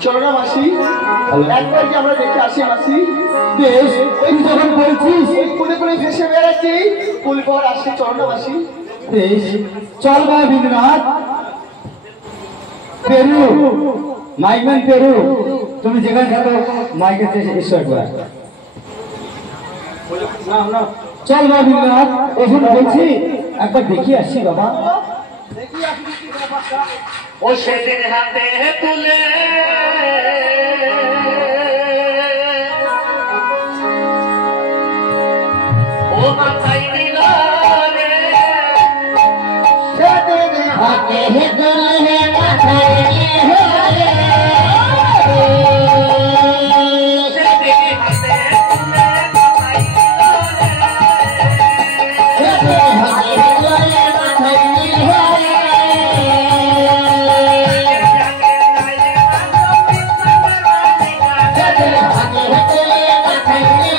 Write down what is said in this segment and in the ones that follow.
चलो ना मासी एक बार আমরা দেখে আসি মাসি বেশ তুই যখন বলছিস এই কোণে কোণে ভেসে বেড়াচ্ছি কুল পর আসছে চলো না মাসি বেশ চল ভাই বিন্দনাথ পেরু মাইকম্যান পেরু তুমি যেখানে থাকো মাইকের কাছে এসো একবার না না চল ভাই বিন্দনাথ এখন বলছি একবার দেখি আসি বাবা দেখি আসি কি ব্যাপারটা ও সেদিন হাতে তুলে ও মাথায় দিল রে সেদিন হাতে তুলে মাথায় দিল রে সেদিন হাতে তুলে মাথায় দিল রে সেদিন হাতে তুলে মাথায় দিল রে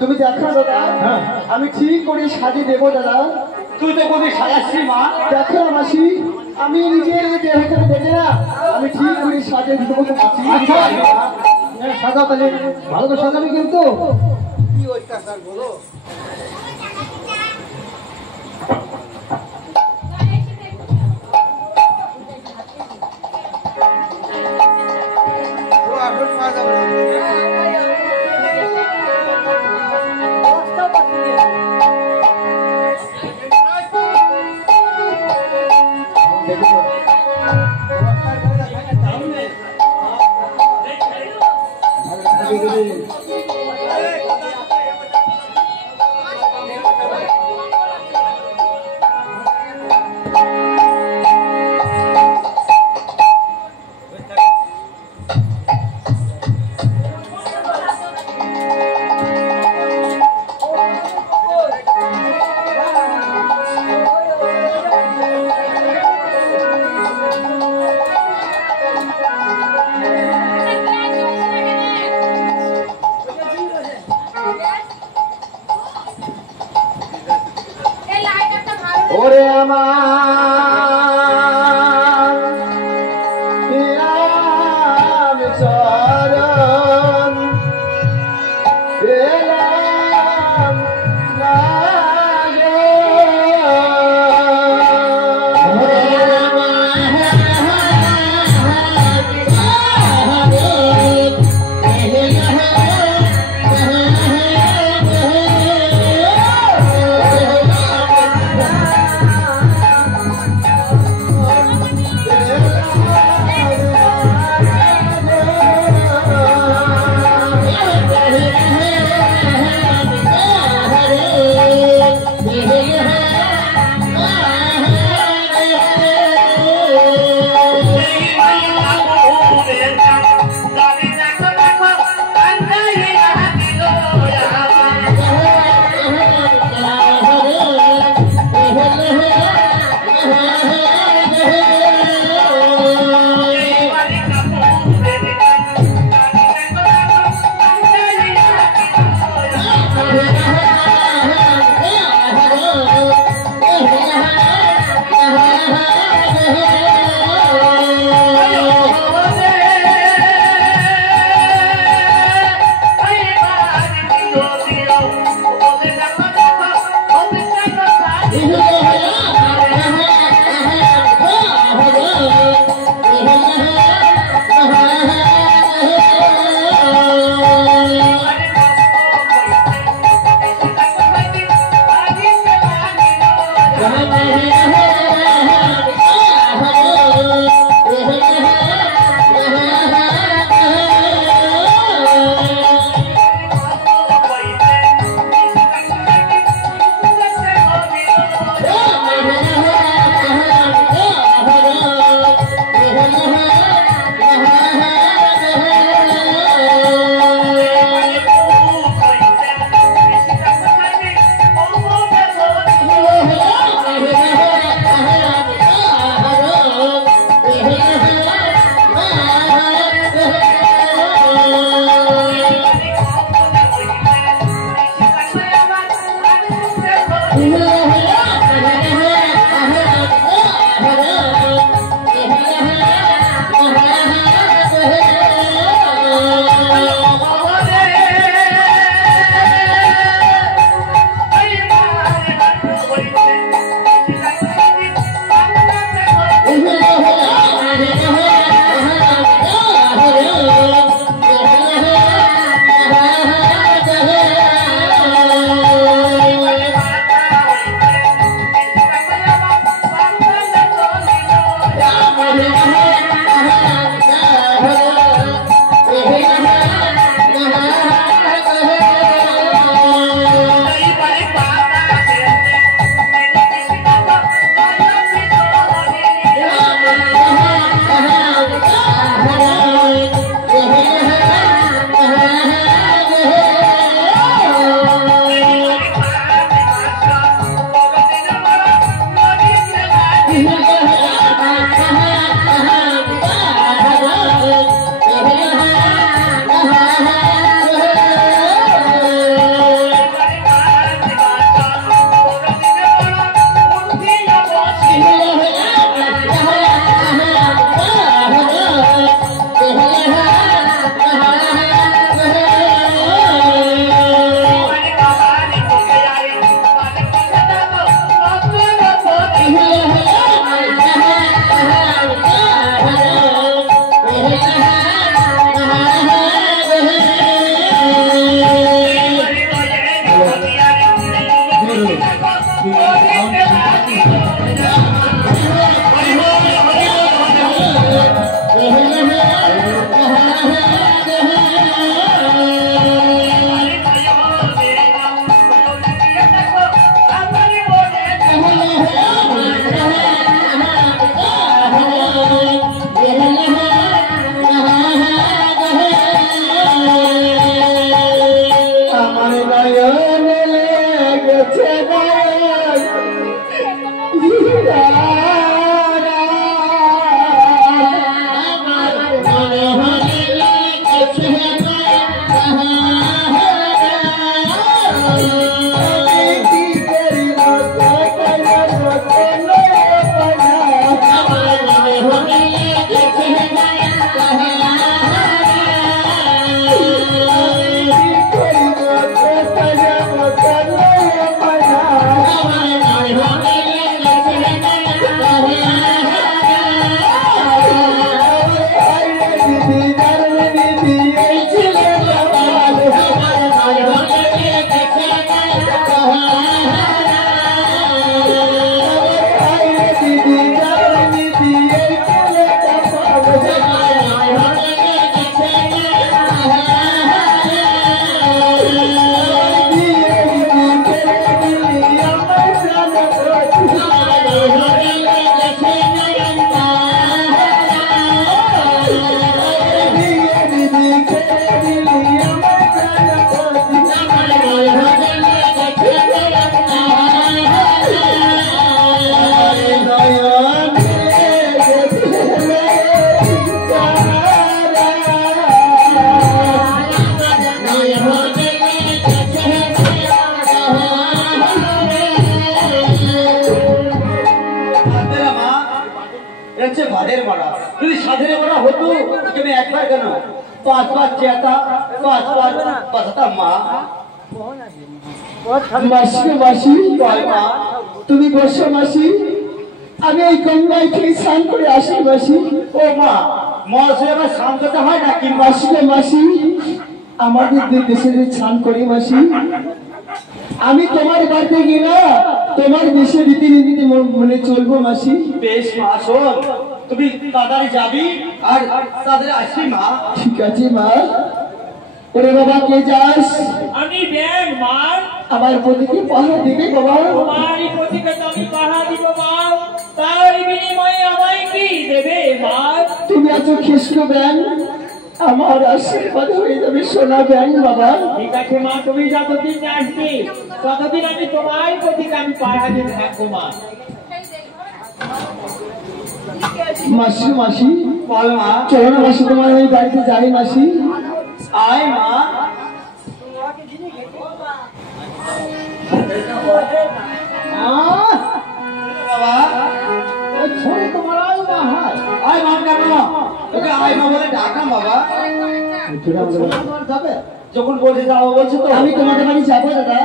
তুমি দেখো দাদা আমি ঠিক করে সাজিয়ে দেবো দাদা তুই তো কোথায় সাজাচ্ছি মা দেখো মাসি আমি নিজের দেহ থেকে দেখে না আমি ঠিক করে সাজিয়ে দেবো তো মাসি সাজা তাহলে ভালো করে সাজাবি কিন্তু কি অত্যাচার বলো তুমি বসো মাসি, আমি এই গঙ্গায় থেকে স্নান করে আসি মাসি। ও মা, মহাশয় স্নান করতে হয় নাকি মাসি? মাসি আমাদের দেশে স্নান করি মাসি। আমি তোমার বাড়িতে গিয়ে না তোমার দেশে রীতিনীতিতে মনে চলবো মাসি। বেশ মা, শোন তুমি তাড়াতাড়ি যাবি আর তাদের আসবি মা। ঠিক আছে মা। ওরে বাবা, কে যাস? আমি ব্যাং মা। আমার প্রতিকে পাহাড় দিবে বাবা। তোমারই প্রতিকে আমি পাহাড় দিব মা। তার বিনিময়ে আমায় কি দেবে মা? তুমি আছো খ্রিস্ট ব্যাং, আমার আশীর্বাদ হয়ে যাবে সোনা ব্যাং বাবা। ঠিক আছে মা, তুমি যতদিন আসবে ততদিন আমি তোমার প্রতিকে আমি পাহাড় দিতে থাকবো মা। মাসি মাসি বল মা। চলো না মাসি, তোমার ওই বাড়িতে যাই মাসি। আয় মা। বাবা ওই ছোড়ে তোমার আয় মা হয় আয় মা কেন ওকে আয় মা বলে ডাকলাম বাবা যাবে যখন বলছে যাবো বলছো তো আমি তোমাদের বাড়ি যাবো দাদা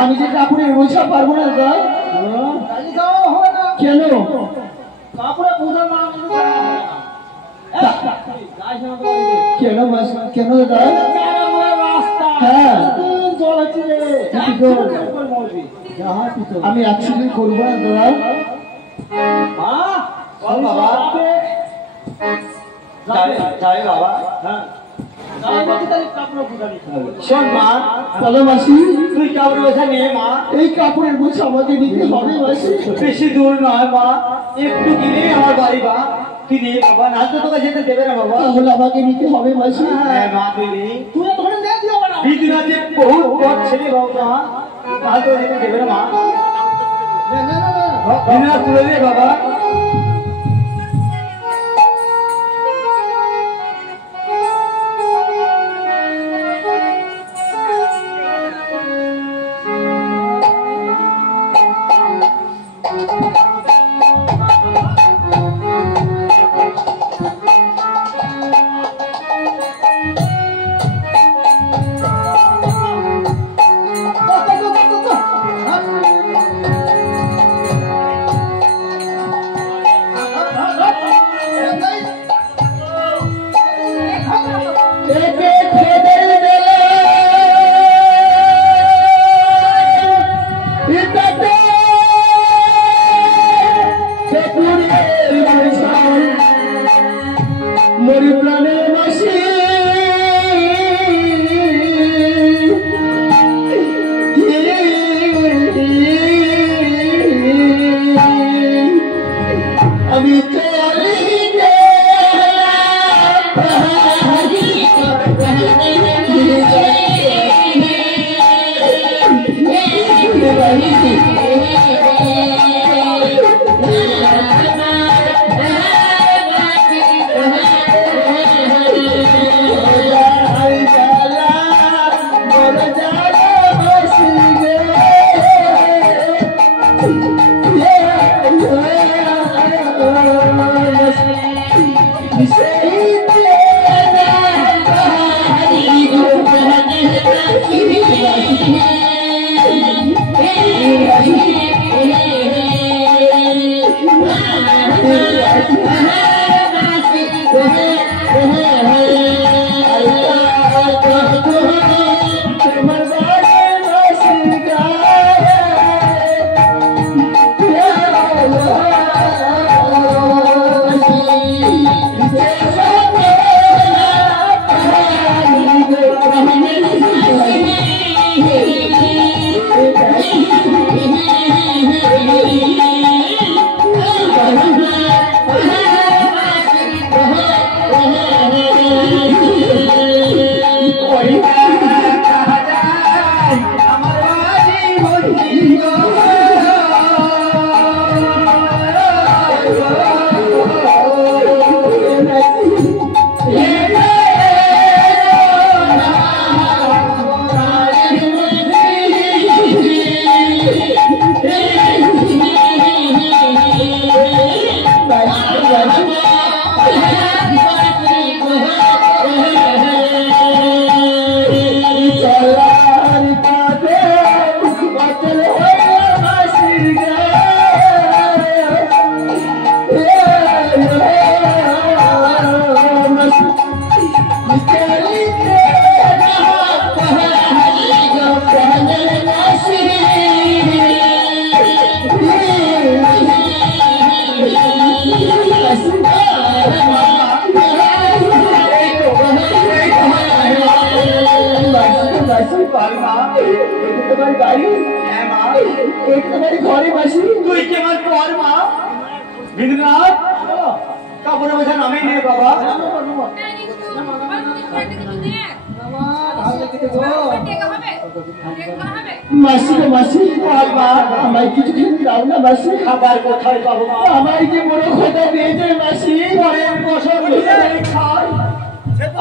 আমি যে কাপড়ের বোঝা পারবো না দাদা কেন কাপড়ে বোঝা না কেন কেন দাদা হ্যাঁ আমি অ্যাক্সিডেন্ট করবো না দাদা বাবা বাবা হ্যাঁ শোন মা চলো মাসি তুই কাপড়ের বোঝা নিয়ে মা এই কাপড়ের বোঝা আমাকে নিতে হবে মাসি বেশি দূর নয় মা একটু গেলেই আমার বাড়ি বা তুই নিয়ে বাবা না তো তোকে যেতে দেবে না বাবা তাহলে আমাকে নিতে হবে মাসি হ্যাঁ মা তুই ওখানে দিয়ে দিও না দিদির আছে বহুত বড় ছেলে বাবা না তো যেতে দেবে না মা না তুলে দে বাবা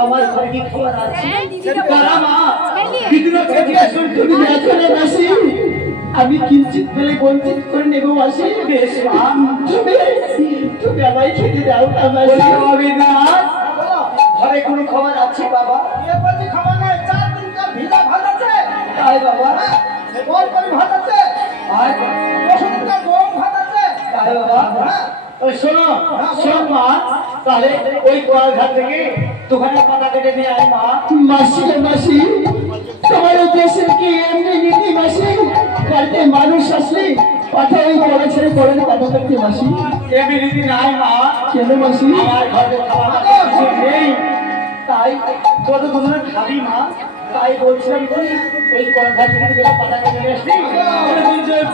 আমার ঘরে কি খবর আছে? তুমি দেখো না মাসি, আমি কিঞ্চিত পেলে বঞ্চিত করে নেব মাসি। বেশ মা, তুমি আমায় খেতে দাও না মাসি। ঘরে কোনো খবর আছে বাবা? খবর নাই, 4 দিনকার ভিজা ভাত আছে। তাই বাবা? বল করে ভাত আছে, আর 10 দিনকার গরম ভাত আছে। তাই বাবা? শোনো শোন মা, তাহলে ওই গোয়াল ঘাট থেকে দোকানে পাতা কেটে নিয়ে আয় মা। মাসি মাসি, তোমার দেশের কি এমনি নীতি মাসি? বাড়িতে মানুষ আসলে পাঠা ওই বড় ছেড়ে বড় পাতা কাটতে মাসি। এমনি নীতি নাই মা। কেন মাসি? আমার ঘরে খাওয়া কিছু নেই, তাই কত দুজনে খাবি মা। তাই বলছিলাম তুই ওই গোয়াল ঘাট থেকে পাতা কেটে নিয়ে আসলি,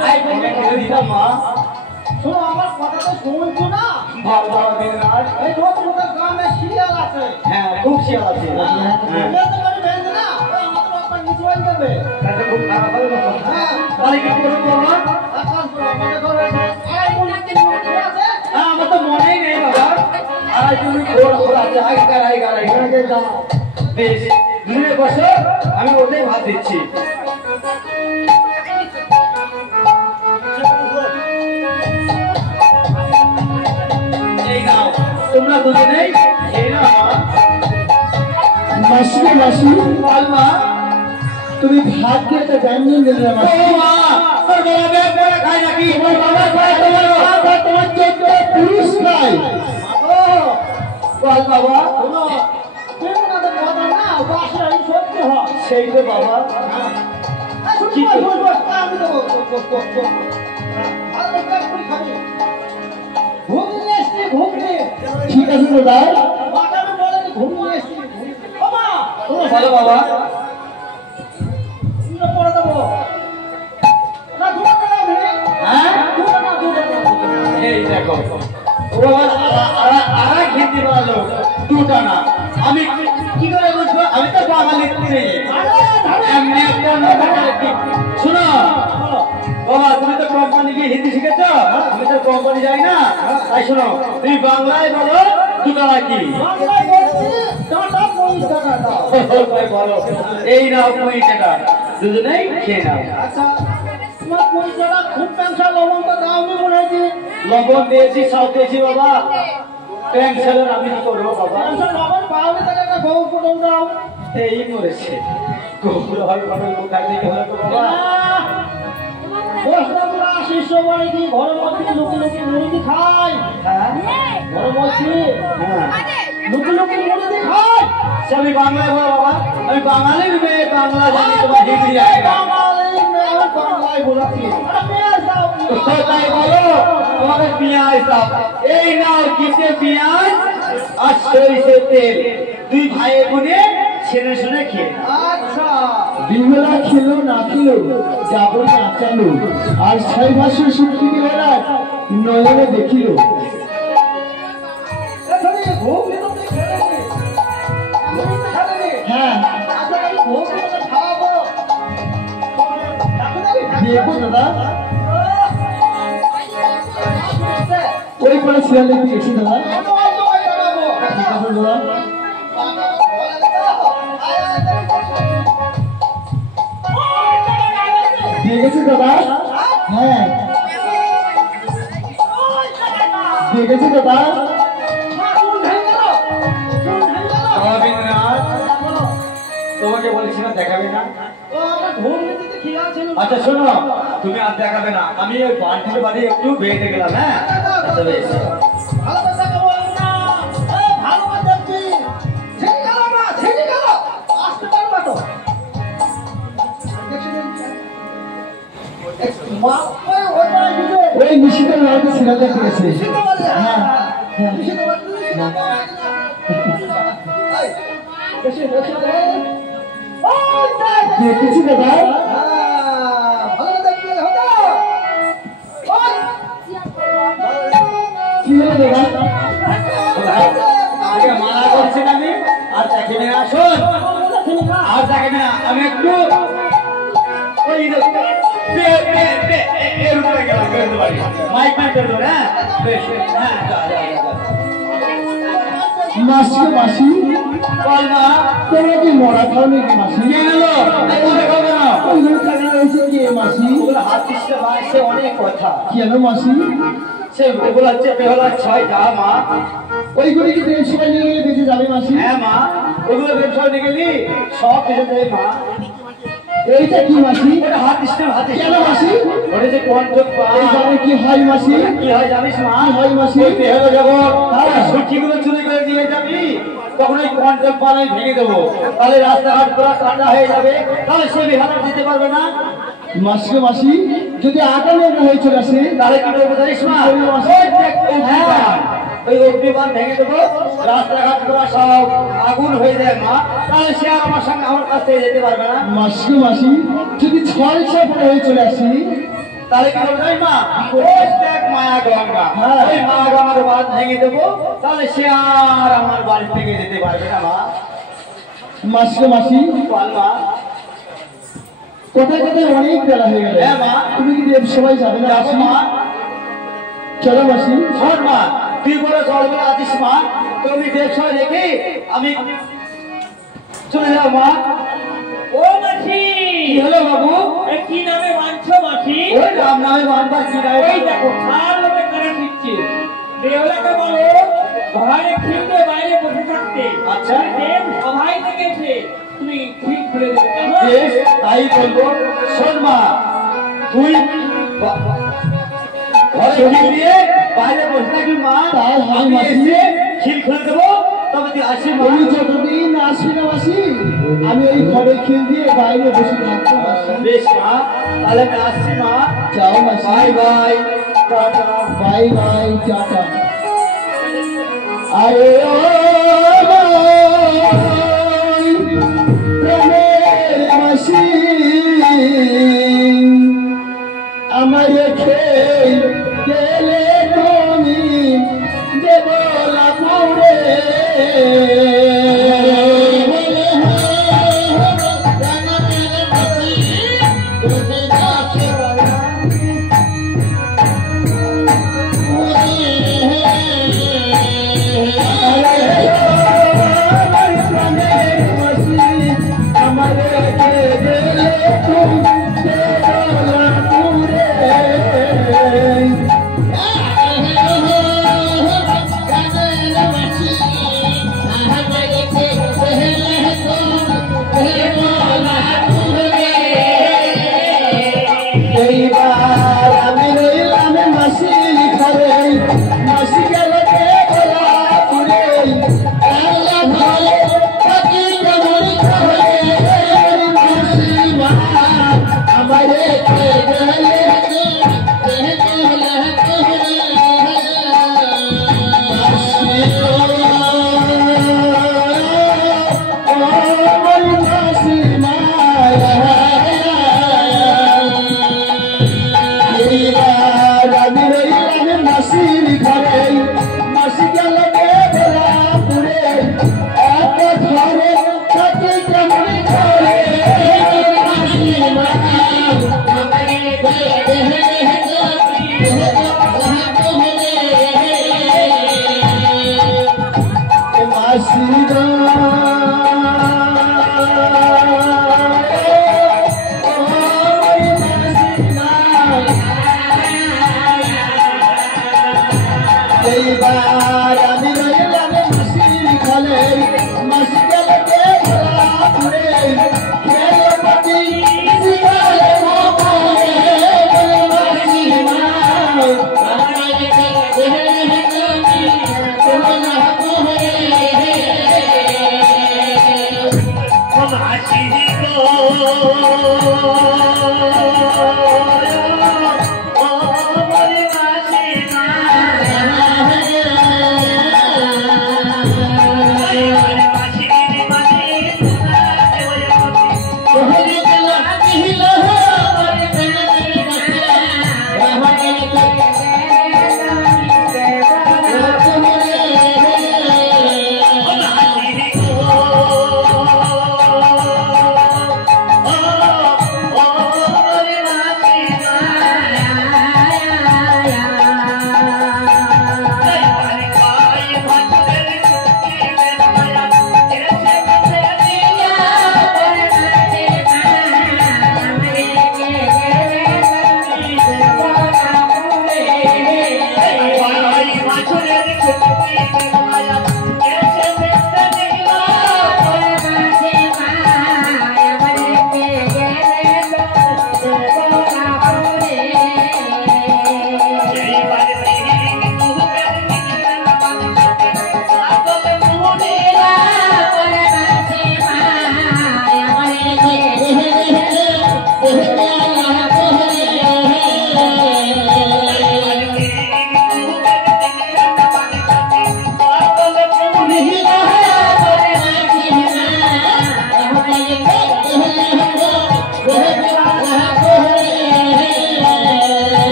ভাই বোনকে খেতে দিতাম মা। শোনো, আমার কথা তো শুনছো না? ভালো ভালো দিনরাত। এই তোমাদের গ্রামে শিয়াল আছে। হ্যাঁ, খুব শিয়াল আছে। বেঁধে বাড়ি বেঁধে না, আমাদের বাবার নিচু হয়ে যাবে। তাতে খুব খারাপ হবে বাবা। হ্যাঁ, তাহলে কি করবো বাবা? আকাশ তো আমাদের ঘরে আয় মনে কি আছে? হ্যাঁ, আমার তো মনেই নেই বাবা। আর তুমি ঘোর আছে, আগেকার। বেশ, দূরে বসো, আমি ওটাই ভাত দিচ্ছি। এই নাও, তোমরা দুজনেই খেয়ে নাও মা। মাসি মা, তুমি ভাত দিয়ে একটা ব্যঞ্জন দিলে না মাসি। ও মা, তোর বাবা ব্যাগ করে খায় নাকি? তোমার বাবা খায়, তোমার বাবা, তোমার চোদ্দ পুরুষ খায়। ও বল বাবা। শোনো, তোমাদের কথা না বাসায় সত্যি হয়। সেই তো বাবা। কি বলবো? আমি তো ভালো কাজ করে খাবি। ঘুমিয়ে এসছি, ঘুমিয়ে। ঠিক আছে দাদা। বাটাবে বলে ঘুমিয়ে এসছি। ও মা, ভালো বাবা। তুমি পড়ে দেবো না, দুটো না ভিড়ে। হ্যাঁ, দুটো না। এই দেখো, ও আবার আর খেতে পারলো দুটা না। আমি কি করে বুঝবো? আমি তো বাঙালি নেই। এমনি একটা শোনো বাবা, তুমি তো কোম্পানি গিয়ে হিন্দি শিখেছ, আমি তো কোম্পানি যাই না। তাই শোনো, তুমি বাংলায় বলো দুটা নাকি। বাংলায় বলছি, টাটা 50 টাকা দাও। বলো, এই নাও 20 টাকা, দুজনেই খেয়ে নাও। আচ্ছা, তোমার 50 টাকা খুব পেনশন লবণ তো দাও নি মনে হচ্ছে। লবণ দিয়েছি, সব দিয়েছি বাবা। পেনশনের আমি কি করবো বাবা? পেনশন লবণ পাওনি তাহলে একটা গৌ কুটুম দাও। এই মরেছে গোবর হয় ভাবে লোক থাকলে কি হলো তো বাবা? বস্তাগুলা শিষ্য বাড়ি কি ঘরের মধ্যে লুকি লুকি মুড়ি খায়। হ্যাঁ ঘরের মধ্যে হ্যাঁ, লুকি লুকি মুড়ি খায়। সে আমি বাংলায় বলো বাবা, আমি বাঙালির মেয়ে, বাংলা জানি, তোমার হিন্দি জানি না। বাঙালি মেয়ে বাংলায় বলাচ্ছি। আরে পেঁয়াজ দাও। তাই বলো, আমাকে পেঁয়াজ দাও। এই নাও কিসে পেঁয়াজ আর সরিষের তেল, দুই ভাইয়ে বোনে ছেড়ে শুনে খেয়ে নাও। আচ্ছা, বিমলা খেলো না খেলো, যাবো না চালো, আর 6 মাসের শুক্তি বেলা নয়নে দেখিল। এখানে ঘুগনি তো খেয়ে নে। ঘুগনি তো খেয়ে নে। হ্যাঁ, আচ্ছা, এই ঘুগনি তো খাওয়াবো। ডাকু যাবি? দেখো দাদা, ওই করে সিরিয়াল দেখতে গেছি দাদা। ঠিক আছে দাদা। দেখেছি দাদা। হ্যাঁ, দেখেছি দাদা। তোমাকে বলেছি না দেখাবে না। আচ্ছা শোনো, তুমি আর দেখাবে না, আমি ওই বাড়ির বাড়ি একটু বেড়ে গেলাম। হ্যাঁ, আচ্ছা বেশ। ওই নিশিতের বাড়িতে সিরিয়াল দেখতে গেছে। হ্যাঁ হ্যাঁ, দেখেছি দাদা। কি হলো দাদা? মানা করছি না আমি, আর দেখবি না। শোন, আর দেখবি না, আমি একটু ওই এর উপরে গেলাম, মাইক পেয়ে দেবো। হ্যাঁ বেশ, হ্যাঁ মাসি মাসি বল না, তোমরা কি মরা খাও নাকি মাসি? কে নিল? কৃষ্ণ মা সে অনেক কথা। কেন মাসি? সে বেহুলা হচ্ছে বেহুলা ছয় যা মা, ওইগুলি কি দেব সবাই নিয়ে গেলে বেঁচে যাবে মাসি? হ্যাঁ মা, ওগুলো ব্যবসা নিয়ে গেলি সব বেঁচে যাবে মা। এইটা কি মাসি? ওটা হাত কৃষ্ণের হাতে। কেন মাসি? ওটা যে কণ্ঠক পা। এইখানে কি হয় মাসি? কি হয় জানিস মা? কি হয় মাসি? ওই বেহুলা যখন সখীগুলো চুরি করে নিয়ে যাবি তখন ওই কণ্ঠক পা আমি ভেঙে দেবো, তাহলে রাস্তাঘাট পুরো ঠান্ডা হয়ে যাবে, তাহলে সে বেহালা দিতে পারবে না। মাসি মাসি যদি আগামী হয়ে চলে আসে তাহলে কি করবো জানিস মা? ওই অগ্নিবাণ ভেঙে দেবো, রাস্তাঘাট পুরো সব আগুন হয়ে যায় মা, তাহলে সে আর আমার সঙ্গে আমার কাছ থেকে যেতে পারবে না। মাসি মাসি যদি ছয় ছয় পরে হয়ে চলে আসি তাহলে কি করবো জানিস মা? ওই দেখ মায়া গঙ্গা, ওই মায়া গঙ্গার বাঁধ ভেঙে দেবো, তাহলে সে আর আমার বাড়ি থেকে যেতে পারবে না মা। মাসি মাসি বল মা। কোথায় কোথায় অনেক বেলা হয়ে গেল। হ্যাঁ মা। তুমি কি দেব সবাই যাবে না যাবো মা। চলো মাসি। শোন মা, তুই বলে চল বলে আছিস মা, তুমি ব্যবসা রেখে আমি চলে যাও মা। ও মাসি, কি হলো বাবু? এ কি নামে মানছো মাসি? ওই রাম নামে বানবার কি নাই? ওই দেখো খাল লোকে কারা দিচ্ছে। দেওলাকে বলো ঘরে খিলতে বাইরে বসে থাকতে। আচ্ছা। দেব সবাই থেকে এসে তুমি ঠিক করে দেবে কেমন? বেশ, তাই বলবো। শোন মা, তুই ঘরে খিল দিয়ে বাইরে বসে থাকবি মা, তাই হয় আমি মাসি। এসে খিল খুলে দেবো, তবে তুই আসবি মা। তুমি যতদিন আসবি না মাসি আমি ওই ঘরে খেল দিয়ে বাইরে বসে থাকবো মাসি। বেশ মা, তাহলে আমি আসছি মা। যাও মাসি। Bye bye, tata. Bye bye tata. আরে ও প্রেমের মাসি আমার রেখে গেলে তুমি দেবলাপুরে। এইবার আমি রইলাম মাসি ঘরে, মাসি গেল দেবলাপুরে। আল্লাহ ভালো থাকি কেমন করে মাসি মা আমার রেখে গেলে মাসি গো, ও মাসি মা। এইবার আমি রইলাম মাসির ঘরে, মাসি গেল দেবলাপুরে। এত ঘরে থাকি কেমন করে মাসি মা মাসি গো, এইবার আমি রইলাম মাসির ঘরে, মাসি গেল দেবলাপুরে। খেলপতি শিকারে মোরে মাসি মা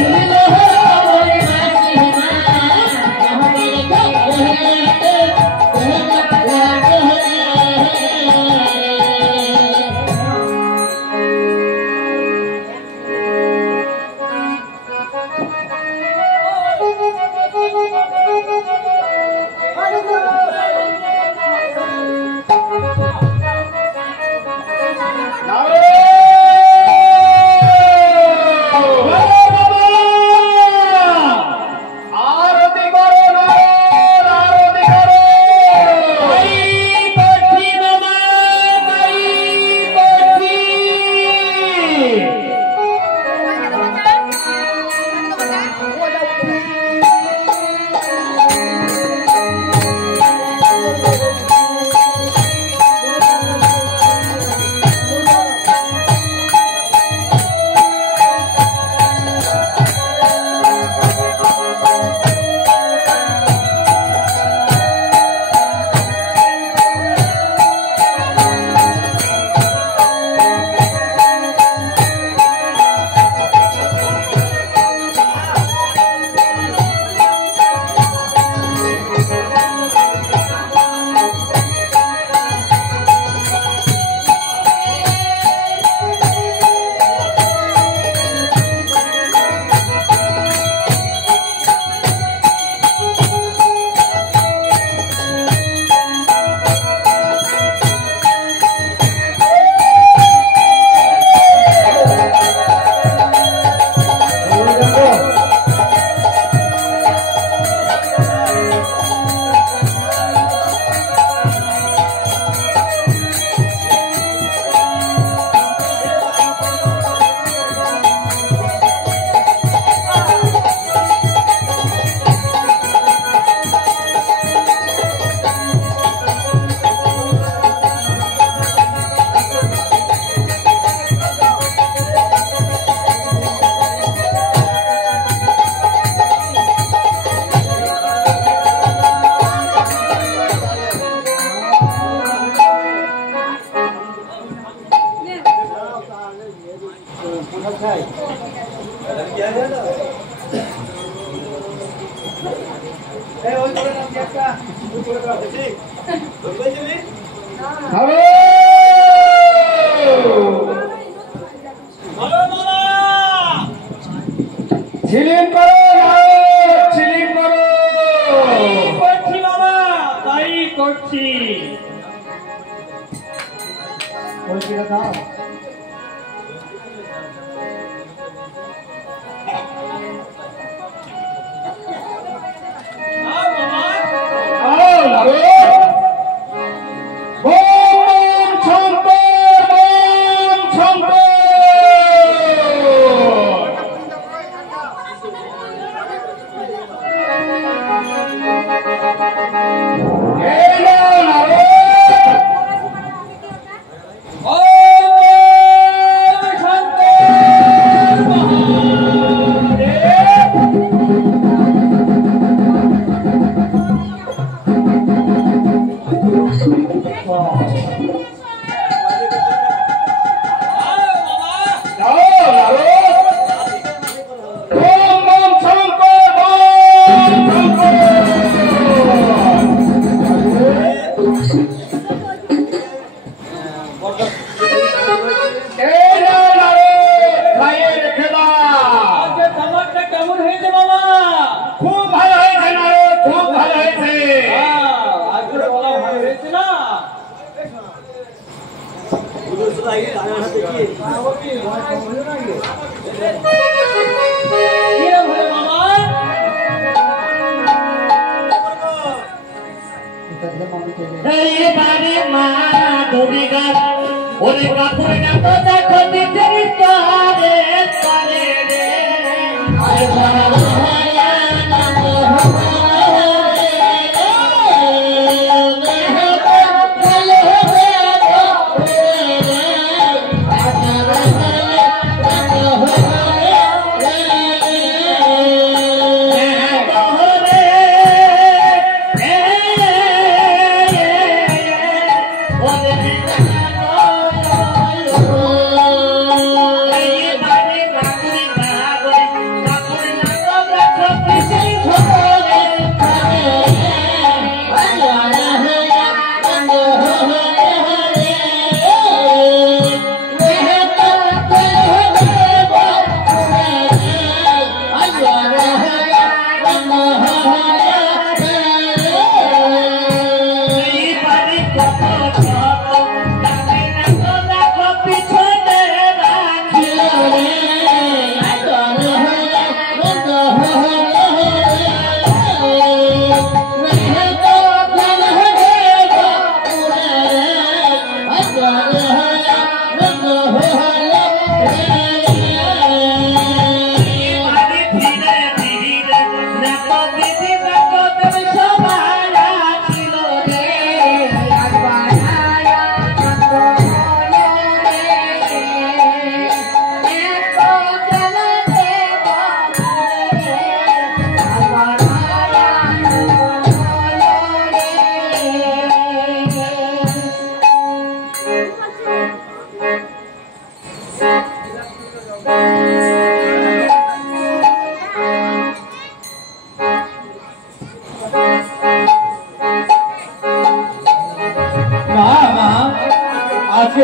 Thank you.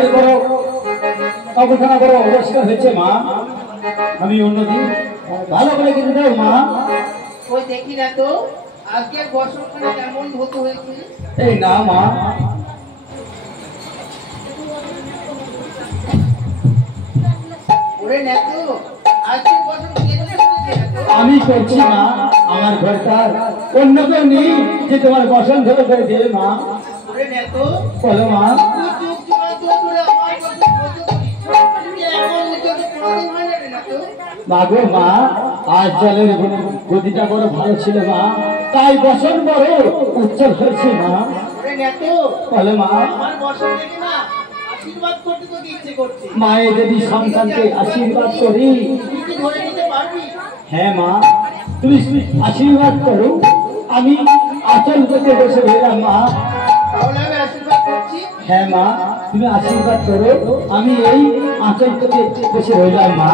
জলের বড় অবখানা বড় অবস্থা হয়েছে মা, আমি অন্যদিন ভালো করে কিন্তু দাও মা। ওই দেখি না তো আজকের বর্ষখানে কেমন ধুতো হয়েছে। এই না মা, ওরে না তো আজকের বর্ষণ কেমন হয়েছে না তো? আমি করছি মা, আমার ঘরটার অন্য কেউ নেই যে তোমার বসন্ত করে দেবে মা। ওরে না তো বলো মা। তুই যুগ যুগান্তর ধরে আমার বর্ষণ হতে করিস। তুমি এমন উচ্চতে কোনোদিন হয় না রে না তো? মা গো মা, আজ জলের গতিটা বড় ভালো ছিল মা, তাই বসন বড় উজ্জ্বল হয়েছে মা। ওরে না তো বলো মা। আমার বর্ষণ দেখে না আশীর্বাদ করতে তোকে ইচ্ছে করছে। মায়ের যদি সন্তানকে আশীর্বাদ করি, তুই কি ধরে নিতে পারবি? হ্যাঁ মা, তুমি আশীর্বাদ করো, আমি আচল করতে বসে রইলাম মা। তাহলে আমি আশীর্বাদ করছি। হ্যাঁ মা, তুমি আশীর্বাদ করো, আমি এই আচল করতে বসে রইলাম মা।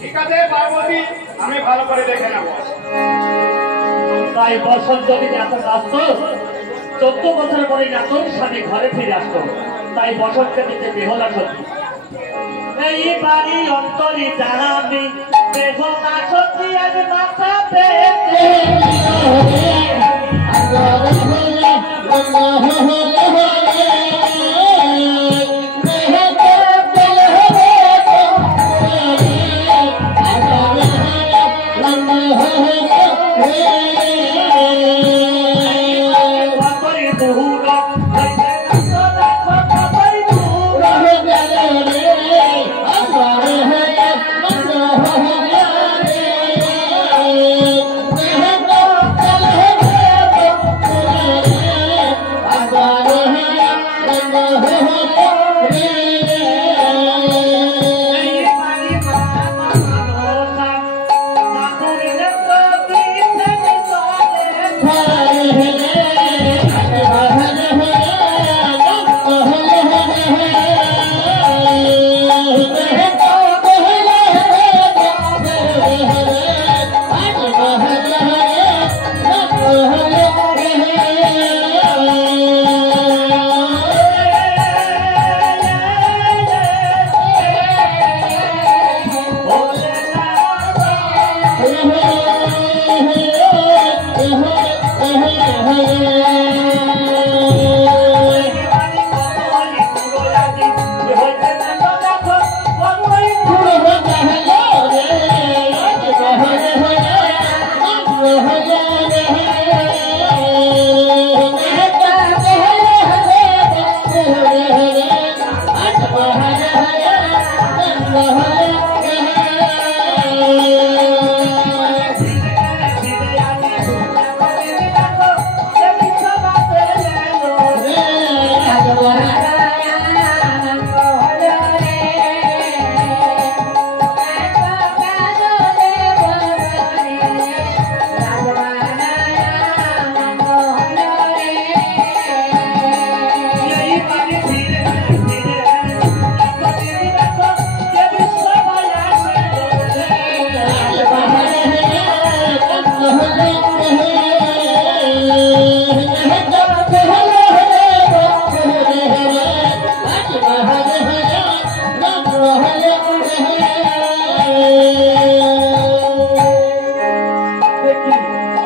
ঠিক আছে পার্বতী, আমি ভালো করে দেখে নেব। তাই বসন্ত দিন এত ব্যস্ত, 14 বছর পরে নতুন স্বামী ঘরে ফিরে আসতো, তাই বসন্তকে দিতে বেহলা সত্যি। এই বাড়ি অন্তরি জানাবি বেহলা সত্যি আজ মাথা পেতে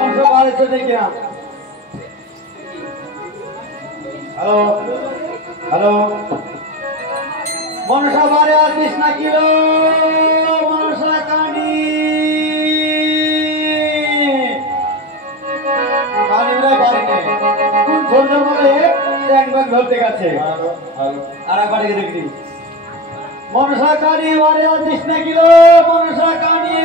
অংশ বাড়িতে দেখি না। হ্যালো হ্যালো, মনসা বারে আসিস না কিলো মনসা কানি কানিরাই বাড়ি নেই, ছোট বলে ট্যাঙ্ক ব্যাগ ধরতে গেছে। আর এক বাড়িকে দেখি মনসা কানি বারে আসিস না কিলো মনসা কানি।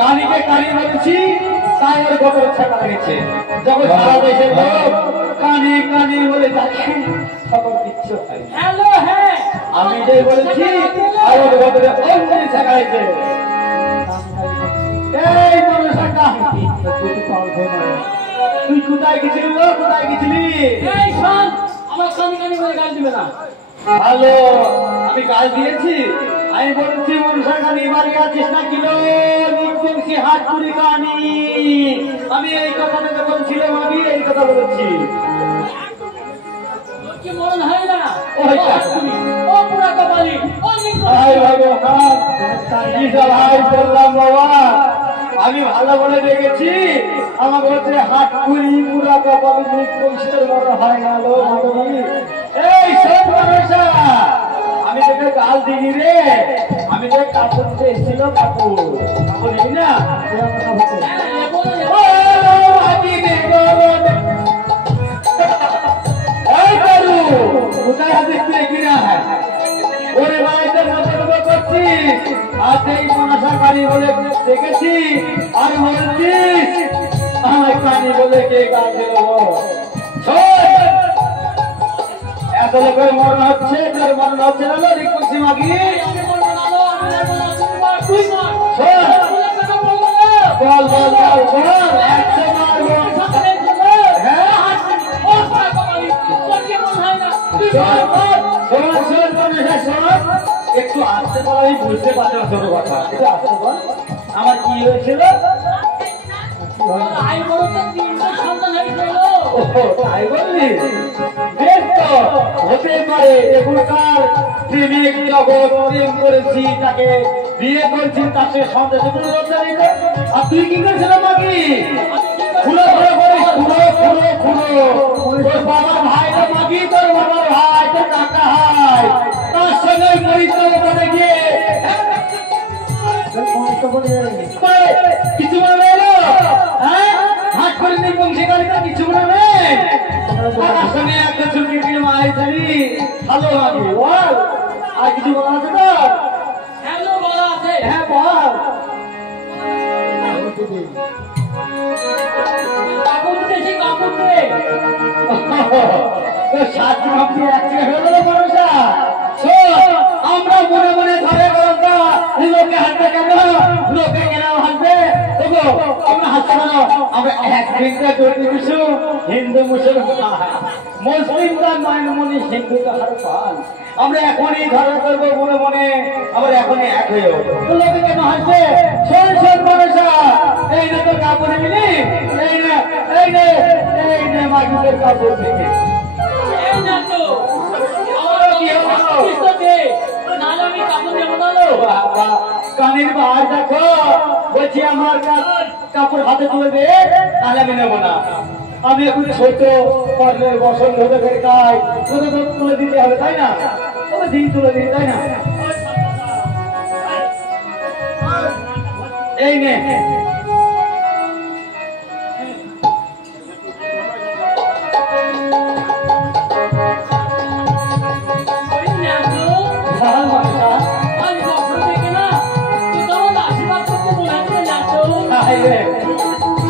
কানিকে কানি বলেছি তাই ওর কত ছাকা লেগেছে। যখন সারা দেশের লোক কানি কানি বলে তাকে খবর কিচ্ছু হয়। হ্যালো, হ্যাঁ আমি যে বলেছি আর ওর বদলে অন্য ছাকা হয়েছে। এই মনসা কানি, তুই কোথায় গেছিলি? কোথায় গেছিলি? এই শোন, আমার কানি কানি বলে গাল দিবে না। হ্যালো, আমি কাজ দিয়েছি। আমি বলছি মনসা কানি বাড়ি আছিস না কিলো নিকুঞ্চি হাট পুরি কানি। আমি এই কথাটা বলছিলাম, আমি এই কথা বলেছি। তোর কি মরণ হয় না? ওই ও তুমি, ও পুরা কপালি, ও ভাই ভগবান, কি ভাই বললাম বাবা, আমি ভালো বলে দেখেছি। আমাকে হচ্ছে হাট পুরি পুরা কপালি নিকুঞ্চির মনে হয় না লো মাধবী। এই সব মনসা, আমি তোকে কাল দিই রে। আমি তোকে কাপড় দিতে এসেছিল, কাপড় দিবি না? কোথায় আছিস তুই? কিনা ওরে বাড়িতে মতো করছিস আর সেই মনসা কানি বলে দেখেছি আর বলছিস আমার কানি বলে কে গাছ দিল? এত লোকের মরণ হচ্ছে, তোর মরণ হচ্ছে না লো রিকুঞ্চি মাগি? বল বল বল বল, 100 বার বল। হ্যাঁ একটু আসতে বল, আমি বুঝতে পারছি না ছোট কথা। একটু আসতে বল, আমার কি হয়েছিল? তাই বললি? বেশ তো, হতে পারে এখনকার প্রেমিক জগৎ প্রেম করেছি, তাকে বিয়ে করছি, তার সে সন্দেহ কোনো লজ্জা নেই। আর তুই কি করেছিলাম মাগি? খুলো খুলো করিস, খুলো খুলো খুলো। তোর বাবার ভাই তো মাগি, তোর বাবার ভাই, তোর কাকা ভাই, তার সঙ্গে পরিচয় করে গিয়ে কিছু মনে এলো? হ্যাঁ, হাট করে নেই বংশী গাড়িটা কিছু মনে তার সঙ্গে একটা চুলকি দিয়ে মাই জানি ভালো লাগে। বল, আর কিছু বলা আছে তো? হ্যালো, বলা আছে। হ্যাঁ বল। কাপড় দেশি কাপড় দে। সাথী ভাবছি একসাথে হয়ে গেল মানুষা। আমরা মনে মনে ধরে গেলাম, লোকে হাসবে কেন? লোকে কেন হাসবে? আমরা হাসতে কেন? আমরা একদিনটা জড়িত কিছু হিন্দু মুসলমান, মুসলিমরা নয় মনে হিন্দু তাহার পান। আমরা এখনই ধরা করবো মনে মনে, আবার এখনই এক হয়ে লোকে কেন হাসবে? শোন শোন মানুষা, এই না তো কাপড় মিলি, এই না এই নে এই নে মাগিদের কাপড় থেকে। এই না তো, আমার কি হলো? নালে আমি কাপড় দেবো না লো। বাবা, কানের বাহার দেখো, বলছি আমার কাপড় হাতে তুলে দে, তাহলে আমি নেবো না। আমি এখন ছোট কর্মের বসন হতে পারি, তাই তোকে তো তুলে দিতে হবে, তাই না? তবে দিন তুলে দিই, তাই না? এই নে। ওই না তো, ভালো মানুষা, আমি কখনো দেখে না। তুই তো আমার আশীর্বাদ করতে বলেছে না তো। তাই রে,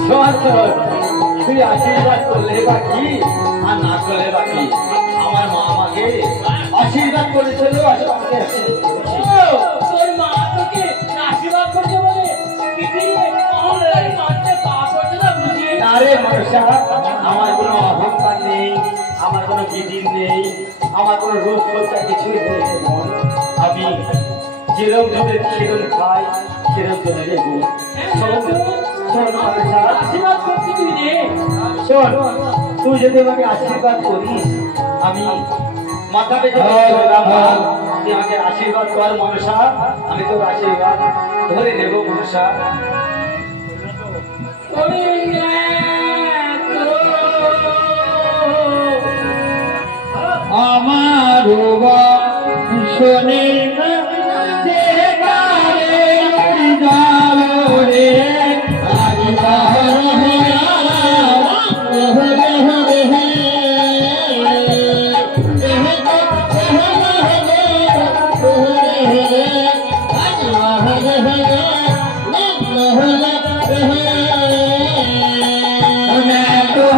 শোন শোন, তুই আশীর্বাদ করলে বাকি আর না করলে বাকি। আমার মা আমাকে আশীর্বাদ করেছিল, আশীর্বাদ তোর মা তোকে আশীর্বাদ করতে বলে পৃথিবীতে অহংকারী মারতে পা করতে না বুঝি? আরে মানুষা, আমার কোনো অহংকার নেই, আমার কোনো বিদিন নেই, আমার কোনো রূপ সজ্জা কিছুই নেই। আমি যেরকম তোদের সেরকম খাই সেরকম তোদের দেবো। আশীর্বাদ করছি তুই রে। শোন, তুই যদি আমাকে আশীর্বাদ করিস আমি মাথা পেতে তুই আমাকে আশীর্বাদ কর মনসা, আমি তোর আশীর্বাদ ধরে নেব মনসা। আমার শোনে না